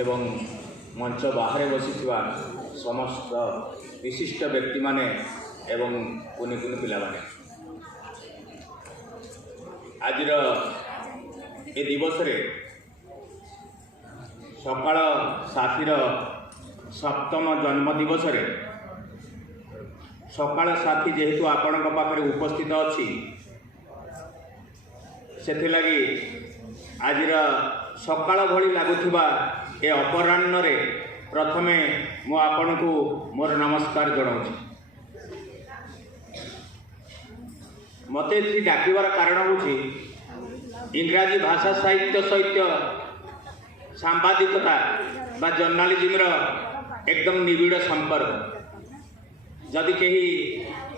एवं मंच बाहर बसी समस्त विशिष्ट व्यक्ति माने एवं कुनि कुनि पिला माने आज ए दिवस रे सकाळ साथीर सप्तम जन्म दिवस रे सकाळ साथी जेहेतु आपण पाखे उपस्थित अच्छी से आज सकाळ भली लगुवा ए अपराह्न रे प्रथमे मु आपण को मोर नमस्कार जनाऊँ। मते डाकिबार कारण हूँ इंग्राजी भाषा साहित्य सहित सांबादिकता बा जर्नालिज्म एकदम निबिड़ संपर्क। जदि कहीं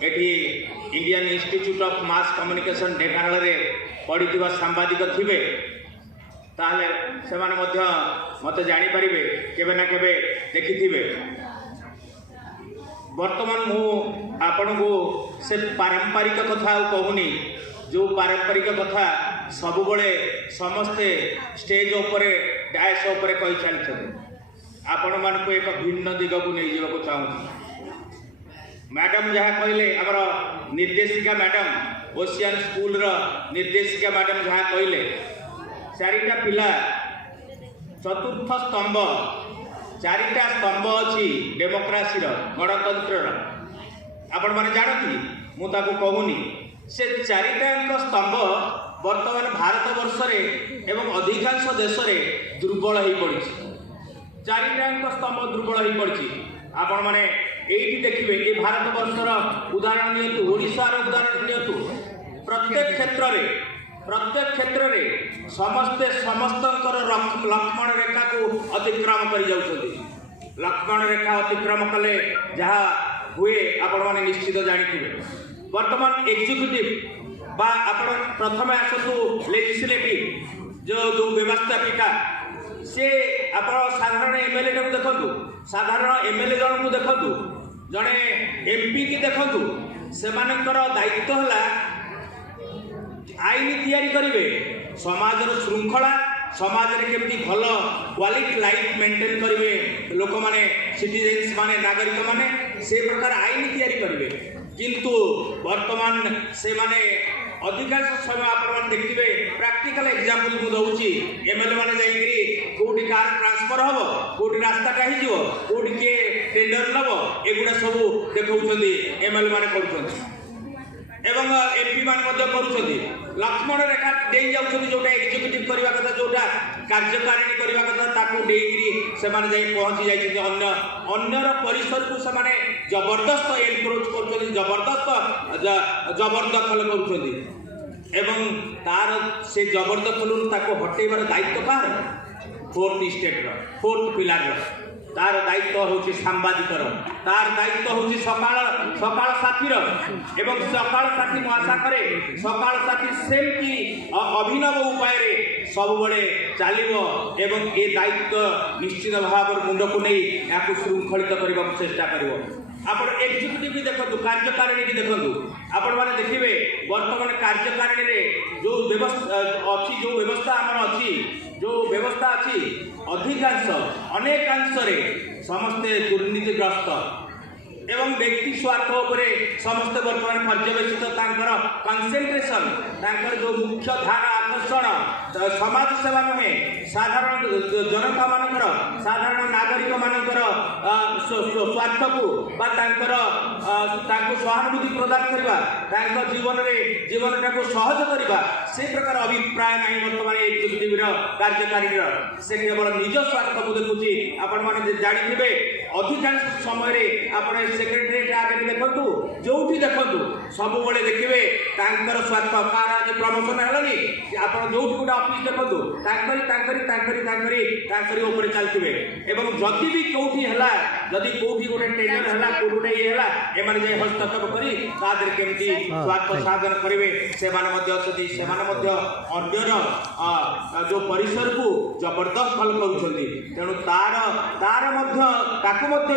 eighty Indian institute of mass communication Dhenkanal रे पढ़ी सांबादिक थिबे ताहले सेमाने मध्य मत जानी पारिबे केबे ना केबे देखिथिबे। वर्तमान मु आपण को से पारंपरिक कथा कहूनी जो पारंपरिक कथा सबुबले समस्ते स्टेज उपरे डायस उपरे कहि चलते आपण मान को एक भिन्न दिग को नहीं जीवा को चाहूँ। मैडम जहाँ कहले आमर निर्देशिका मैडम ओशियन स्कूल रो निर्देशिका मैडम जहाँ कहले चारिटा पिला चतुर्थ स्तंभ चारिटा स्तंभ अच्छी डेमोक्रासी गणतंत्र आपण मैंने जानती मु ताकू कहूनी से चारिटा स्तंभ वर्तमान भारत वर्ष रे एवं अधिकांश देश रे दुर्बल हो पड़ी। चारिटा स्तंभ दुर्बल हो पड़ी। आपण मैंने एठी देखिबे ए भारत वर्षर उदाहरण नियंतु ओडिशार उदाहरण नियंतु प्रत्येक क्षेत्र रे समस्ते समस्तंकर लक्ष्मण रेखा को अतिक्रम कर जाउछथि। लक्ष्मण रेखा अतिक्रम कले जहाँ हुए आपण माने निश्चित जानिथिबे। वर्तमान एग्जीक्यूटिव बा आपण प्रथम आसतु लेजिस्लेटिव जो व्यवस्थापिका से आपण साधारण एमएलए को देखंतु साधारण एमएलए जन को देखंतु जड़े एमपी की देखंतु सेमानकर दायित्व होला आईन तैयारी करेंगे समाजर श्रृंखला समाज रे केमती भल क्वालिटी लाइफ मेंटेन करेंगे लोक माने सिटीजन्स माने नागरिक माने से प्रकार आईन तैयारी करेंगे। किंतु वर्तमान से माने अधिकांश समय आप देखिए प्रैक्टिकल एग्जांपल को दउची एमएलए माने जाइकरी कोठी कार ट्रांसफर हबो कोठी रास्ताटा हिजिवो कोठी के टेंडर लबो एगुडा सब देखौछंदी एमएलए माने करूछंदी एवं एमपी मान करुँच लक्ष्मण रेखा दे जाऊँगी जोटा एग्जीक्यूटिव करने कथा जोटा कार्यकारिणी करने कथा ताकू डेकरी से पहुँची जाइए अन्यर परिसर को से जबरदस्त एनक्रोच कर जबरदखल कर तार से जबरदखल हटेबार दायित्व कार फोर्थ स्टेट फोर्थ पिलार तार दायित्व हूँ सांबादिकर तार दायित्व हूँ सकाळ साथीर एवं सकाळ साथी आशा करे सकाळ साथी सेमती अभिनव उपाय सब बड़े चलो एवं ए दायित्व निश्चित भाव मुंड को नहीं या श्रृंखलित करने चेष्टा कर। आप एग्जीक्यूटिव देखो कार्यकारिणी देखो आपण मैंने देखिए वर्तमान कार्यकारिणी रे जो व्यवस्था अच्छी जो व्यवस्था आमर अच्छी जो व्यवस्था अच्छी अधिकांश अनेकांश समस्ते दुर्नीतिग्रस्त एवं व्यक्ति स्वार्थ उपरे समस्त वर्तमान पर्यवेक्षित कनसेंट्रेशन जो मुख्य धारा आकर्षण समाज सेवा नुहे साधारण जनता मानकर साधारण नागरिक मानकर स्वार्थ को सहानुभूति प्रदान करवा जीवन को सहज करवा से प्रकार अभिप्राय नहीं वर्तमान एग्जीक्यूटिव कार्यकारिणी से केवल निज स्वार्थ को देखुची। आपण माने जानिथिबे अधिकांश समय आपण सेक्रेटरीट आगे देखु जो देखु सब बड़े देखिए स्वार्थ कार आज प्रमोशन है आप जो गोटे ऑफिस देखु चलते एवं जदि भी कौटी है जदि कौटी गोटे टेंडर है गोटे ये है एम हस्तक्षेप करमती स्वार्थ साधन करेंगे से जो परिसर को जबरदस्त भल कर तेणु तार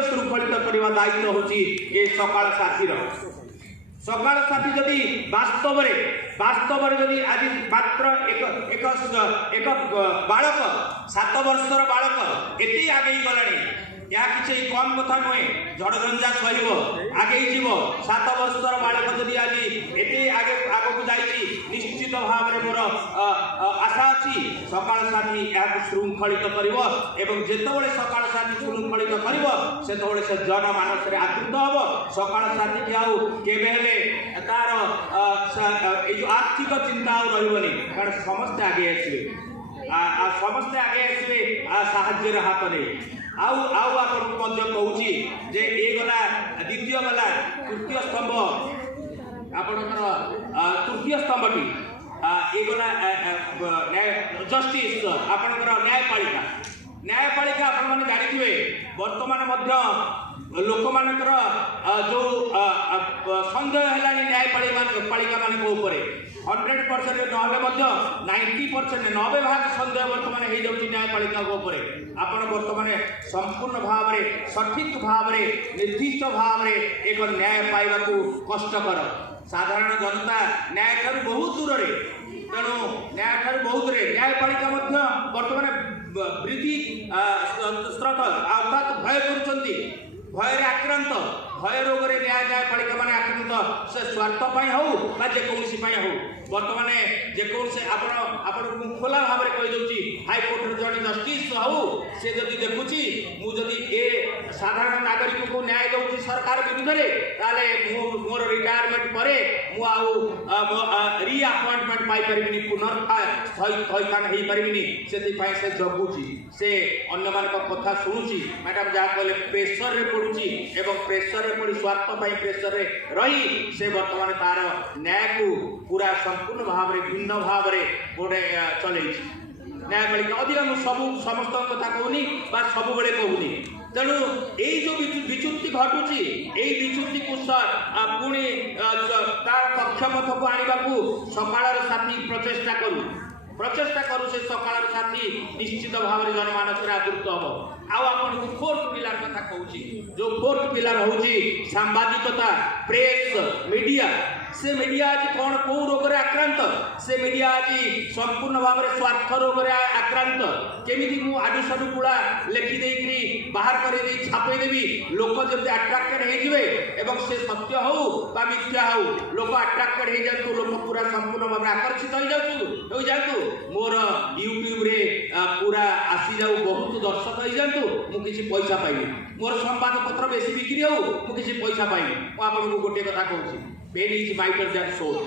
श्रृंखलित करने दायित्व हूँ ये सकाळ साथीर सकाल साथी जदि वास्तव में जदि आज मात्र एक एक एक बालक 7 वर्षर बालक एते आगे गलानी या किसी कम कथा नुहे झड़झंझा सह आगे जीव 7 वर्षर बालक जदि आज एते आगे आगक जाइए निश्चित भाव में मोर आशा अच्छी सकाल साथी यहाँ श्रृंखलित कर जितेबाला सकाल साथी श्रृंखलित कर से जनमानस आदृत हम सकाल साथी की आउ केवे तार जो आर्थिक चिंता रही कारण समस्ते आगे आसवे समस्ते आगे आसवे साहाଯ୍यर हाथ दे कहूँ जे ये गला द्वितीय गला तृतीय स्तंभ आपणकर तृतीय स्तंभटी ये गला जस्टिस आपणकर न्यायपालिका आपण मैंने जानते बर्तमान लोक मानकर जो सन्देह है न्यायपालिका मान 100% ना 90% 90% सन्देह बर्तमान हो जाऊँगी न्यायपालिका आपण बर्तमान संपूर्ण भाव में सठिक भाव में निर्दिष्ट भाव में एक न्याय पाइबा कष्टकर साधारण जनता न्याय ठार बहुत दूर तेणु न्याय ठार बहुत दूर न्यायपालिका बर्तमान वृद्धि स्रोत अर्थात भय कर भयर आक्रांत भय रोग न्यायपालिका मैंने आक्रांत से स्वार्थपाई हो जेकोसी हो बर्तमान जेकोसी आपण खोला भाव में कहीदे हाइकोर्टर जड़े जस्टिस हो सी जदि देखुची मुझे ए साधारण नागरिक को न्याय दूसरी सरकार विरुद्ध में मोर रिटायरमेंट पर रि अपॉइंटमेंट पाई पुनर्थान हो पारि से जगुची से अन्य मान कथा शुणुची मैडम जहाँ कहले प्रेसर रे पड़ुची एवं प्रेसर रे पड़ी स्वार्थपाई प्रेसर रे रही से बर्तमान तार न्याय को पूरा संपूर्ण भाव में भिन्न भाव में गोटे चल न्यायपालिका अधिकांश सब समस्त कथा कहूनी सब बेले कहूनी तेणु यही जो विच्युति घटुची यही विच्युति को पुणी तार कक्षपथ को आने को सकाल साथी प्रचेषा करू से सकाल साथी निश्चित भाव में जनमानस आदृत हम आपन को फोर्थ पिलार कथा कहूँ जो फोर्थ पिलार हूँ सांबादिकता प्रेस मीडिया से मीडिया आज कौन कौ रोग आक्रांत से मीडिया आज संपूर्ण भाव में स्वार्थ रोग आक्रांत केमी मु आडू साडू गुड़ा लेखिदे बाहर कर छापेदेवी लोक जब आट्राक्टेड हो से सत्य हो मिथ्या हो लोक आट्राक्टेड हो जातु लोक पूरा संपूर्ण भाव में आकर्षित हो जातु मोर यूट्यूब रे पूरा आसी जाऊ बहुत दर्शक हो जातु मु किसी पैसा पाइबी मोर संवाद पत्र बेसी बिक्री हो मु किसी पैसा पाइबी आपको गोटे कथा कहूँ pen is mightier than sword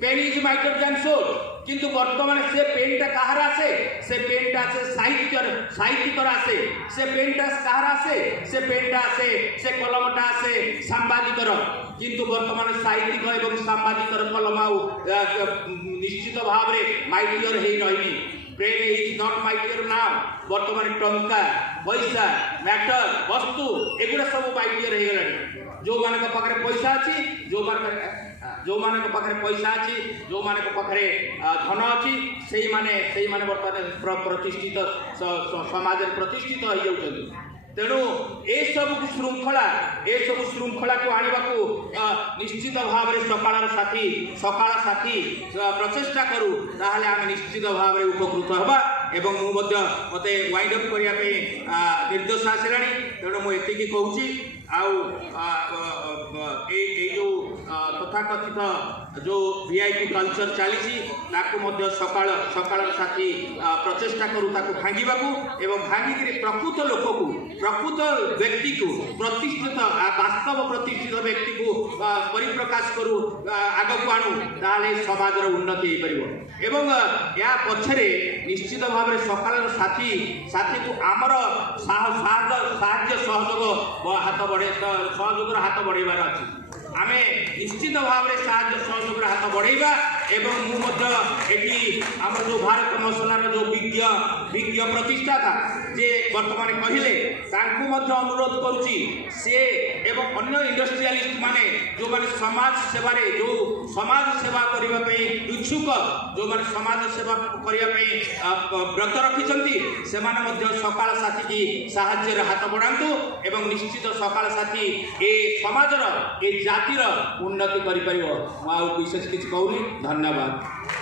pen is mightier than sword किंतु वर्तमान से पेनटा कहार आसे से पेनटा आसे साहित्यिकर आसे से पेनटा कहार आसे से पेनटा आसे से कलमटा आसे सांबादिकर किंतु वर्तमान साहित्यिक एवं सांबादिकर कलम निश्चित भाव में माइटियर हो रही pen is not mightier now वर्तमान टंका पैसा मैटर वस्तु एगुड़ा सब माइटियर हो गलानी जो मान पाखे पैसा अच्छी जो मान पाखे पैसा अच्छी जो मान पाखे धन अच्छी से माने बर्तमान प्रतिष्ठित समाज प्रतिष्ठित हो जाती तेणु ए सब श्रृंखला को आने को निश्चित भाव में सकाल साथी प्रचेषा करूँ ताहले आम निश्चित भाव में उपकृत हवा एवं मत वाइंड अप करने निर्देश आसला तेणु मुझे कहूँ जो तथाकथित जो वीआईपी कल्चर चली सकाल साथी प्रचेषा करूँ भांगा एवं भांगिक प्रकृत लोक को प्रकृत व्यक्ति को प्रतिष्ठित वास्तव प्रतिष्ठित व्यक्ति को परिप्रकाश करूँ आग को आणु ताले समाज उन्नति हो पार एवं या पछरे निश्चित भाव में सकाल साथी को आमर साहाय्य सहयोग हाथ बढ़ाइबार अच्छी आमे निश्चित भाव में साहाय्य सहयोग हाथ बढ़ाइबा एवं मुझे आम जो भारत मसलार जो विज्ञ प्रतिष्ठाता जे वर्तमान कहले अनुरोध करुच्ची से एवं अन्य इंडस्ट्रियालिस्ट माने जो माने समाज सेवा जो समाज सेवा करने इच्छुक जो माने समाज सेवा करने व्रत रखिंट से सकाल साथी की साहाय्य हाथ बढ़ातु एवं निश्चित सकाल साथी ए समाजर ए जातिर उन्नति कर विशेष किसी कहूनी। धन्यवाद।